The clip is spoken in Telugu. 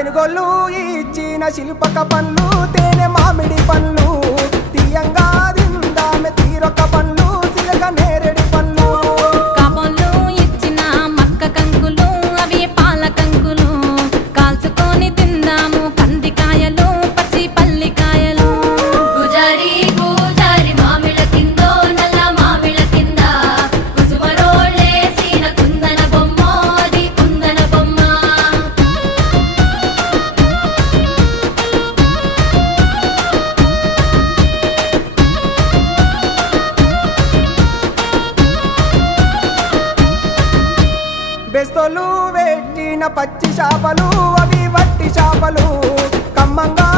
తెనుగోళ్ళు ఇచ్చిన శిల్పక పండ్లు తేనె మామిడి పండ్లు తీయంగా దిందామె తీరొక పండ్లు సిలక నేరేడి పండ్లు కాపంలో ఇచ్చిన మక్క కంకులు అవి పాల కంకులు కాల్చుకొని తిందాము కందికాయలు పచ్చి పల్లికాయలు గుజారి గుజారి మామిళ్ళ కిందో నల్ల మామిళ్ళ కింద కుసుమరోళ్ళేసిన కుందన బొమ్మ అది కుందన బొమ్మ బెస్తోలు పెట్టిన పచ్చి చేపలు అవి వట్టి చేపలు కమ్మంగా